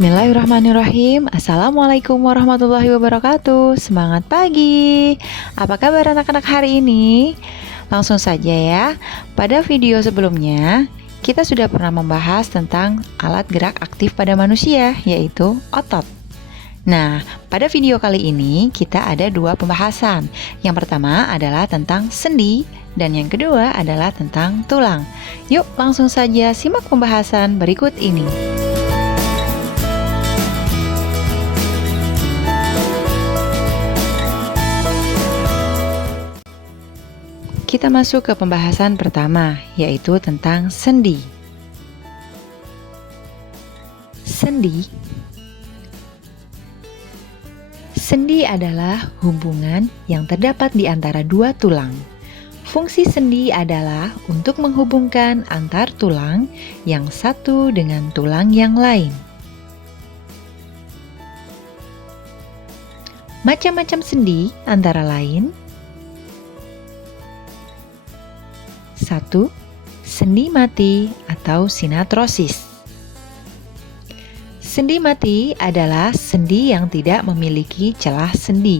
Bismillahirrahmanirrahim. Assalamualaikum warahmatullahi wabarakatuh. Semangat pagi. Apa kabar anak-anak hari ini? Langsung saja ya. Pada video sebelumnya, kita sudah pernah membahas tentang alat gerak aktif pada manusia, yaitu otot. Nah, pada video kali ini kita ada dua pembahasan. Yang pertama adalah tentang sendi dan yang kedua adalah tentang tulang. Yuk, langsung saja simak pembahasan berikut ini. Kita masuk ke pembahasan pertama, yaitu tentang sendi. Sendi adalah hubungan yang terdapat di antara dua tulang. Fungsi sendi adalah untuk menghubungkan antar tulang yang satu dengan tulang yang lain. Macam-macam sendi antara lain: 1. Sendi mati atau sinatrosis. Sendi mati adalah sendi yang tidak memiliki celah sendi,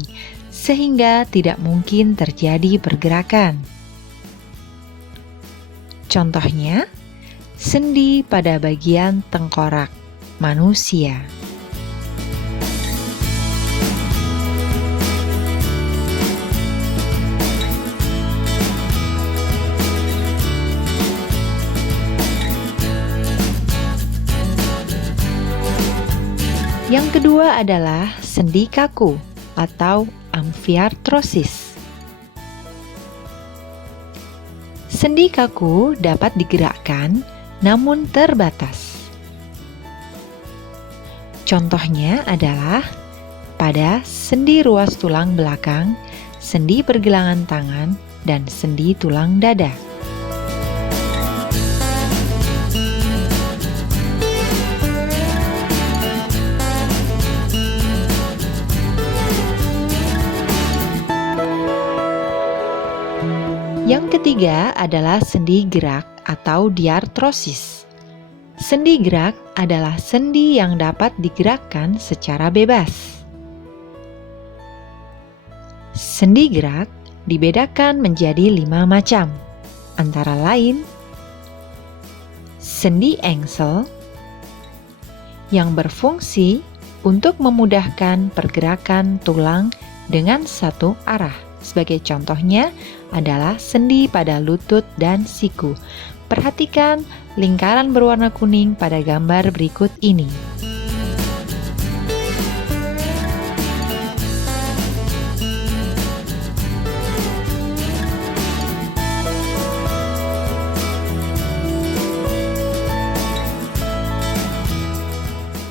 sehingga tidak mungkin terjadi pergerakan. Contohnya, sendi pada bagian tengkorak manusia. Yang kedua adalah sendi kaku atau amfiartrosis. Sendi kaku dapat digerakkan namun terbatas. Contohnya adalah pada sendi ruas tulang belakang, sendi pergelangan tangan, dan sendi tulang dada. Yang ketiga adalah sendi gerak atau diartrosis. Sendi gerak adalah sendi yang dapat digerakkan secara bebas. Sendi gerak dibedakan menjadi 5 macam, antara lain sendi engsel yang berfungsi untuk memudahkan pergerakan tulang dengan satu arah. Sebagai contohnya adalah sendi pada lutut dan siku. Perhatikan lingkaran berwarna kuning pada gambar berikut ini.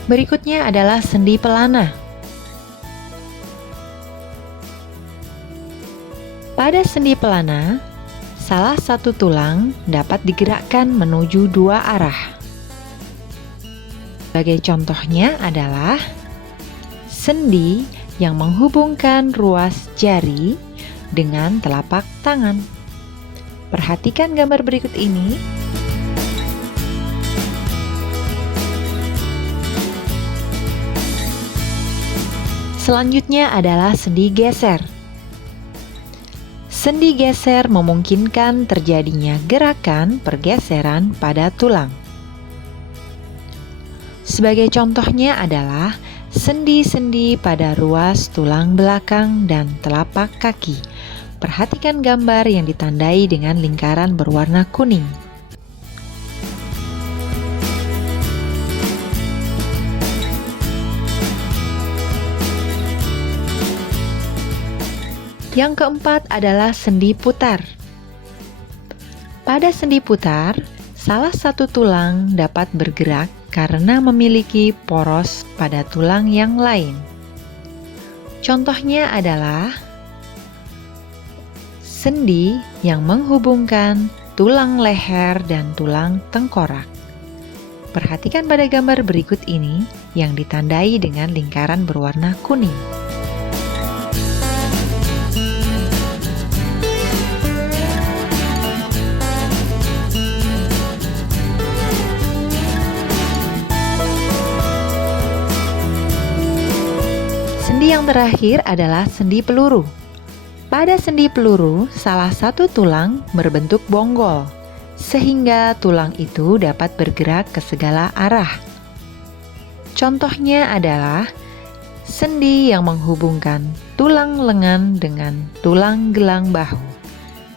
Berikutnya adalah sendi pelana. Pada sendi pelana, salah satu tulang dapat digerakkan menuju dua arah. Sebagai contohnya adalah sendi yang menghubungkan ruas jari dengan telapak tangan. Perhatikan gambar berikut ini. Selanjutnya adalah sendi geser. Sendi geser memungkinkan terjadinya gerakan pergeseran pada tulang. Sebagai contohnya adalah sendi-sendi pada ruas tulang belakang dan telapak kaki. Perhatikan gambar yang ditandai dengan lingkaran berwarna kuning. Yang keempat adalah sendi putar. Pada sendi putar, salah satu tulang dapat bergerak karena memiliki poros pada tulang yang lain. Contohnya adalah sendi yang menghubungkan tulang leher dan tulang tengkorak. Perhatikan pada gambar berikut ini yang ditandai dengan lingkaran berwarna kuning. Sendi yang terakhir adalah sendi peluru. Pada sendi peluru, salah satu tulang berbentuk bonggol, sehingga tulang itu dapat bergerak ke segala arah. Contohnya adalah sendi yang menghubungkan tulang lengan dengan tulang gelang bahu,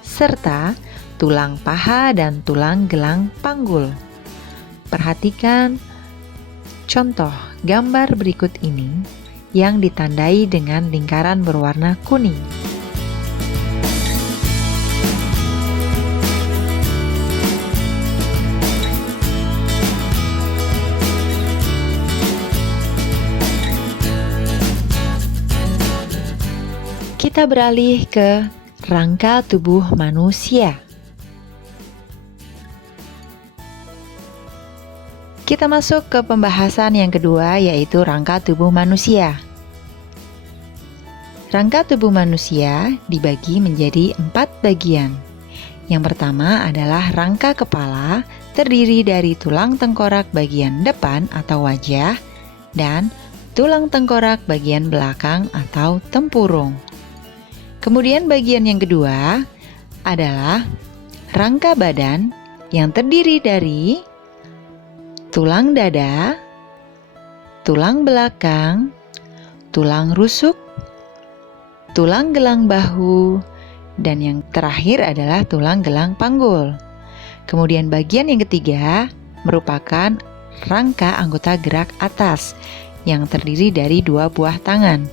serta tulang paha dan tulang gelang panggul. Perhatikan contoh gambar berikut ini yang ditandai dengan lingkaran berwarna kuning. Kita beralih ke rangka tubuh manusia. Kita masuk ke pembahasan yang kedua, yaitu rangka tubuh manusia. Rangka tubuh manusia dibagi menjadi 4 bagian. Yang pertama adalah rangka kepala, terdiri dari tulang tengkorak bagian depan atau wajah, dan tulang tengkorak bagian belakang atau tempurung. Kemudian bagian yang kedua adalah rangka badan yang terdiri dari tulang dada, tulang belakang, tulang rusuk, tulang gelang bahu, dan yang terakhir adalah tulang gelang panggul. Kemudian bagian yang ketiga merupakan rangka anggota gerak atas yang terdiri dari 2 buah tangan.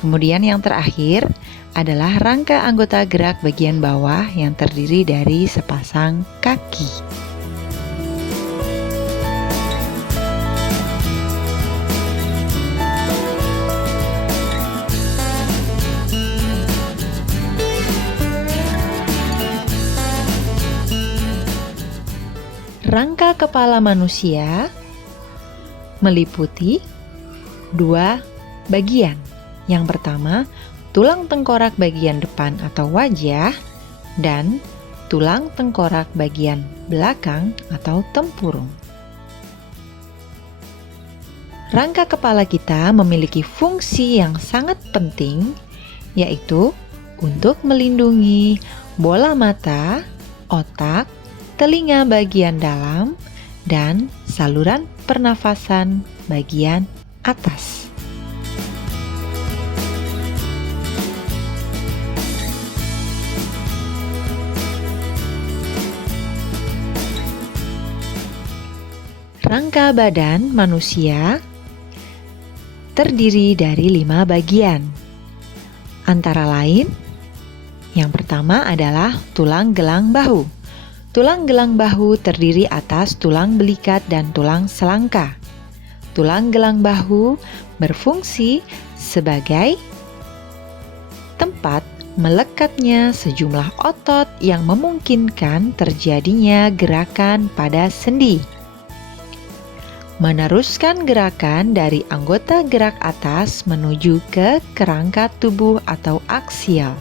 Kemudian yang terakhir adalah rangka anggota gerak bagian bawah yang terdiri dari sepasang kaki. Rangka kepala manusia meliputi 2 bagian. Yang pertama, tulang tengkorak bagian depan atau wajah, dan tulang tengkorak bagian belakang atau tempurung. Rangka kepala kita memiliki fungsi yang sangat penting, yaitu untuk melindungi bola mata, otak, telinga bagian dalam, dan saluran pernafasan bagian atas. Rangka badan manusia terdiri dari 5 bagian. Antara lain, yang pertama adalah tulang gelang bahu. Tulang gelang bahu terdiri atas tulang belikat dan tulang selangka. Tulang gelang bahu berfungsi sebagai tempat melekatnya sejumlah otot yang memungkinkan terjadinya gerakan pada sendi. Meneruskan gerakan dari anggota gerak atas menuju ke kerangka tubuh atau aksial.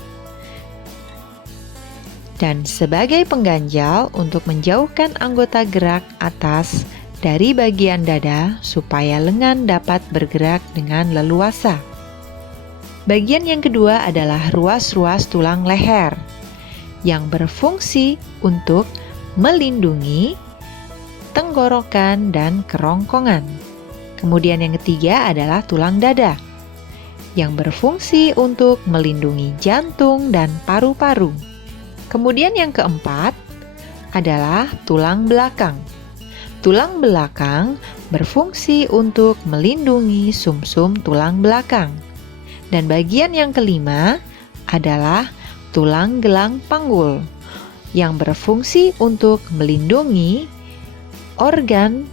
Dan sebagai pengganjal untuk menjauhkan anggota gerak atas dari bagian dada supaya lengan dapat bergerak dengan leluasa. Bagian yang kedua adalah ruas-ruas tulang leher yang berfungsi untuk melindungi tenggorokan dan kerongkongan. Kemudian yang ketiga adalah tulang dada yang berfungsi untuk melindungi jantung dan paru-paru. Kemudian yang keempat adalah tulang belakang. Tulang belakang berfungsi untuk melindungi sumsum tulang belakang. Dan bagian yang kelima adalah tulang gelang panggul yang berfungsi untuk melindungi organ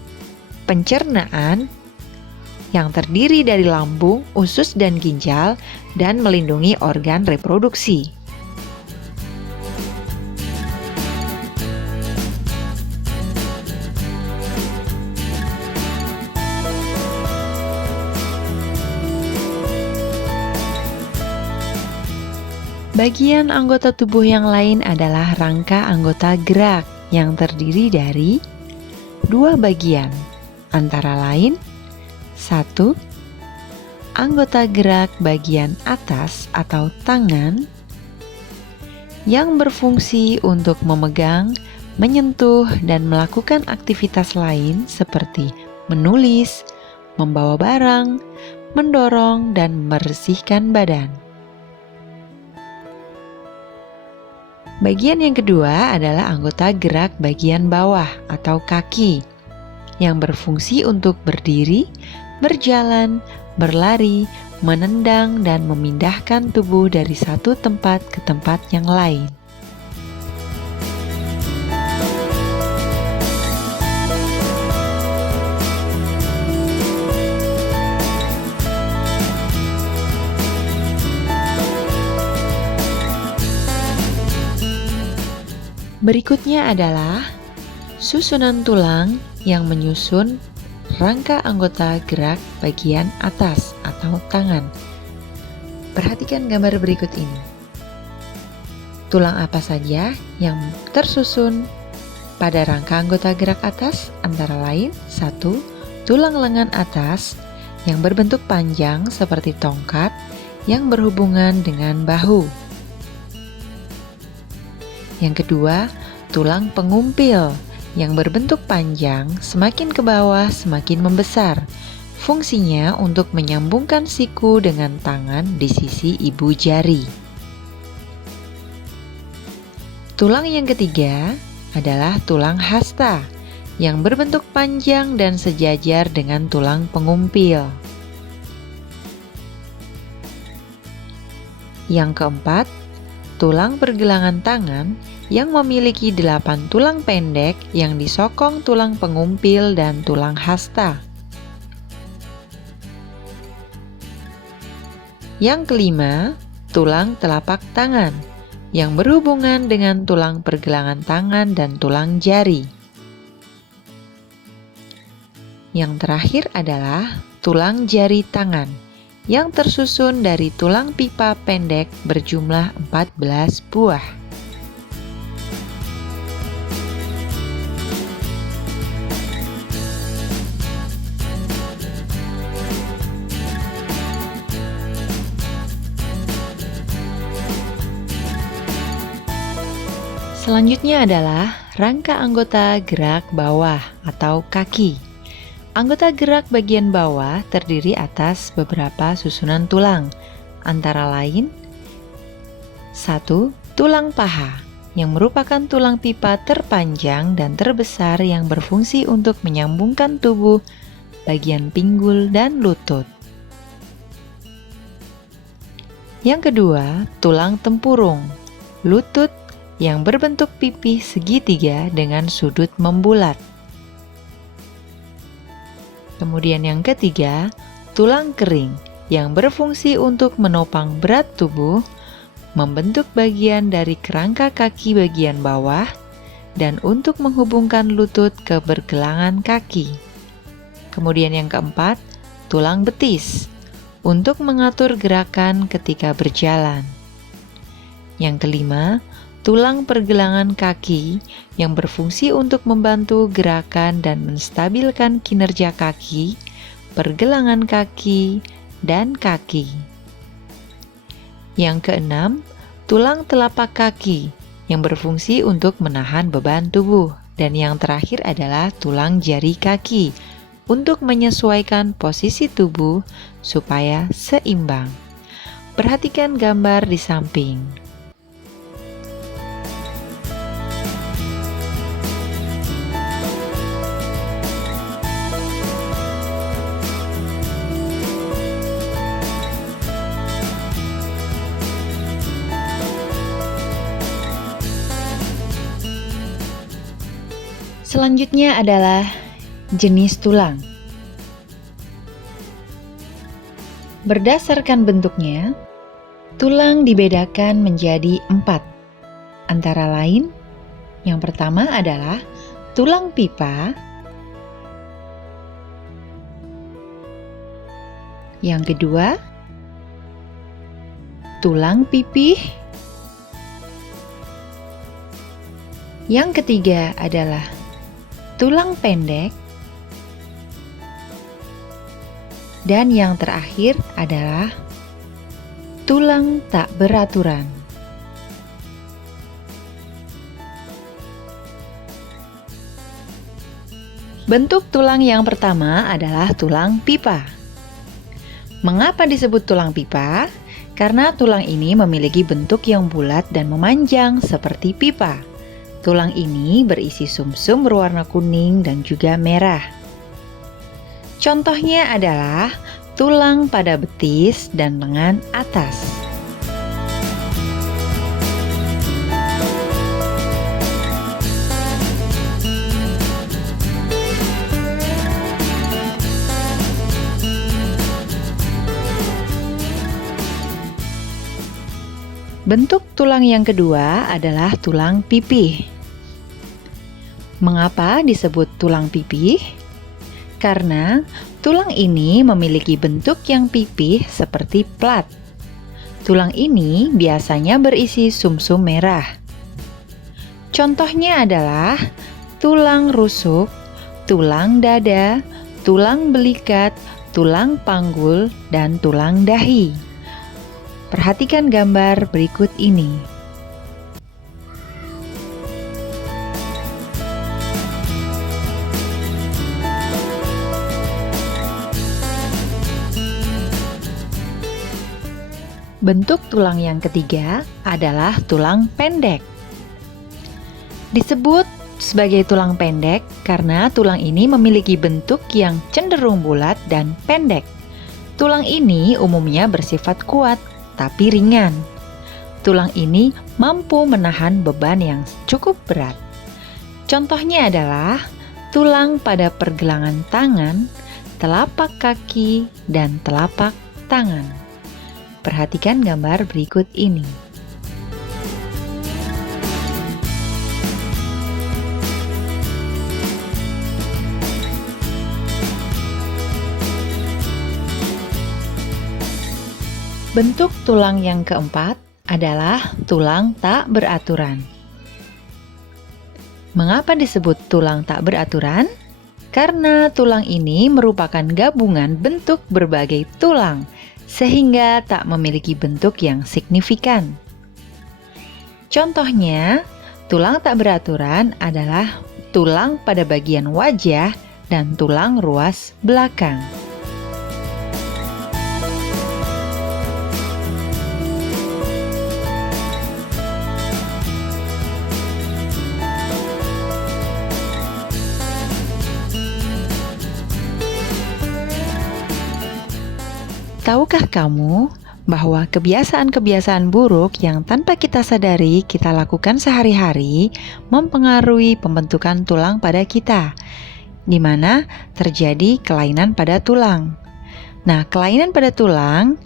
pencernaan yang terdiri dari lambung, usus, dan ginjal, dan melindungi organ reproduksi. Bagian anggota tubuh yang lain adalah rangka anggota gerak yang terdiri dari 2 bagian, antara lain 1. anggota gerak bagian atas atau tangan yang berfungsi untuk memegang, menyentuh, dan melakukan aktivitas lain seperti menulis, membawa barang, mendorong, dan membersihkan badan. Bagian yang kedua adalah anggota gerak bagian bawah atau kaki yang berfungsi untuk berdiri, berjalan, berlari, menendang, dan memindahkan tubuh dari satu tempat ke tempat yang lain. Berikutnya adalah susunan tulang yang menyusun rangka anggota gerak bagian atas atau tangan. Perhatikan gambar berikut ini. Tulang apa saja yang tersusun pada rangka anggota gerak atas? Antara lain, 1. Tulang lengan atas yang berbentuk panjang seperti tongkat yang berhubungan dengan bahu. Yang kedua, tulang pengumpil yang berbentuk panjang, semakin ke bawah semakin membesar. Fungsinya untuk menyambungkan siku dengan tangan di sisi ibu jari. Tulang yang ketiga adalah tulang hasta yang berbentuk panjang dan sejajar dengan tulang pengumpil. Yang keempat, tulang pergelangan tangan yang memiliki 8 tulang pendek yang disokong tulang pengumpil dan tulang hasta. Yang kelima, tulang telapak tangan yang berhubungan dengan tulang pergelangan tangan dan tulang jari. Yang terakhir adalah tulang jari tangan yang tersusun dari tulang pipa pendek berjumlah 14 buah. Selanjutnya adalah rangka anggota gerak bawah atau kaki. Anggota gerak bagian bawah terdiri atas beberapa susunan tulang, antara lain 1. Tulang paha, yang merupakan tulang pipa terpanjang dan terbesar yang berfungsi untuk menyambungkan tubuh bagian pinggul dan lutut. Yang kedua, tulang tempurung, lutut yang berbentuk pipih segitiga dengan sudut membulat. Kemudian yang ketiga, tulang kering yang berfungsi untuk menopang berat tubuh, membentuk bagian dari kerangka kaki bagian bawah, dan untuk menghubungkan lutut ke pergelangan kaki. Kemudian yang keempat, tulang betis untuk mengatur gerakan ketika berjalan. Yang kelima, tulang pergelangan kaki yang berfungsi untuk membantu gerakan dan menstabilkan kinerja kaki, pergelangan kaki, dan kaki. Yang keenam, tulang telapak kaki yang berfungsi untuk menahan beban tubuh. Dan yang terakhir adalah tulang jari kaki untuk menyesuaikan posisi tubuh supaya seimbang. Perhatikan gambar di samping. Selanjutnya adalah jenis tulang. Berdasarkan bentuknya, tulang dibedakan menjadi 4. Antara lain, yang pertama adalah tulang pipa, yang kedua, tulang pipih, yang ketiga adalah tulang pendek, Dan yang terakhir adalah tulang tak beraturan. Bentuk tulang yang pertama adalah tulang pipa. Mengapa disebut tulang pipa? Karena tulang ini memiliki bentuk yang bulat dan memanjang seperti pipa. Tulang ini berisi sumsum berwarna kuning dan juga merah. Contohnya adalah tulang pada betis dan lengan atas. Bentuk tulang yang kedua adalah tulang pipih. Mengapa disebut tulang pipih? Karena tulang ini memiliki bentuk yang pipih seperti plat. Tulang ini biasanya berisi sumsum merah. Contohnya adalah tulang rusuk, tulang dada, tulang belikat, tulang panggul, dan tulang dahi. Perhatikan gambar berikut ini. Bentuk tulang yang ketiga adalah tulang pendek. Disebut sebagai tulang pendek karena tulang ini memiliki bentuk yang cenderung bulat dan pendek. Tulang ini umumnya bersifat kuat tapi ringan. Tulang ini mampu menahan beban yang cukup berat. Contohnya adalah tulang pada pergelangan tangan, telapak kaki, dan telapak tangan. Perhatikan gambar berikut ini. Bentuk tulang yang keempat adalah tulang tak beraturan. Mengapa disebut tulang tak beraturan? Karena tulang ini merupakan gabungan bentuk berbagai tulang, sehingga tak memiliki bentuk yang signifikan. Contohnya, tulang tak beraturan adalah tulang pada bagian wajah dan tulang ruas belakang. Tahukah kamu bahwa kebiasaan-kebiasaan buruk yang tanpa kita sadari kita lakukan sehari-hari mempengaruhi pembentukan tulang pada kita, di mana terjadi kelainan pada tulang. Nah, kelainan pada tulang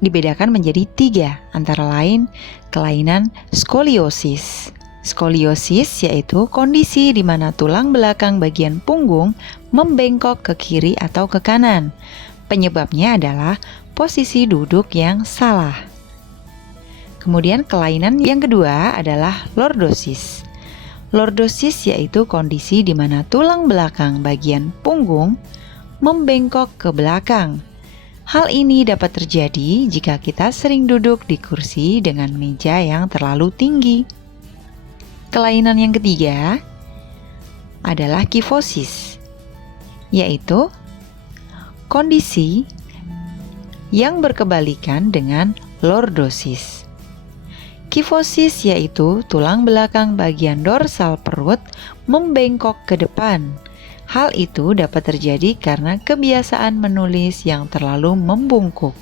dibedakan menjadi 3, antara lain kelainan skoliosis. Skoliosis yaitu kondisi di mana tulang belakang bagian punggung membengkok ke kiri atau ke kanan. Penyebabnya adalah posisi duduk yang salah. Kemudian kelainan yang kedua adalah lordosis. Lordosis yaitu kondisi di mana tulang belakang bagian punggung membengkok ke belakang. Hal ini dapat terjadi jika kita sering duduk di kursi dengan meja yang terlalu tinggi. Kelainan yang ketiga adalah kifosis, yaitu kondisi yang berkebalikan dengan lordosis. Kifosis yaitu tulang belakang bagian dorsal perut membengkok ke depan. Hal itu dapat terjadi karena kebiasaan menulis yang terlalu membungkuk.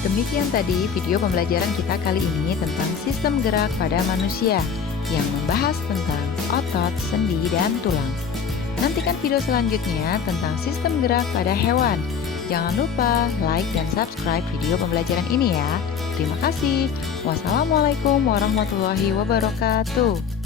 Demikian tadi video pembelajaran kita kali ini tentang sistem gerak pada manusia yang membahas tentang otot, sendi, dan tulang. Nantikan video selanjutnya tentang sistem gerak pada hewan. Jangan lupa like dan subscribe video pembelajaran ini ya. Terima kasih. Wassalamualaikum warahmatullahi wabarakatuh.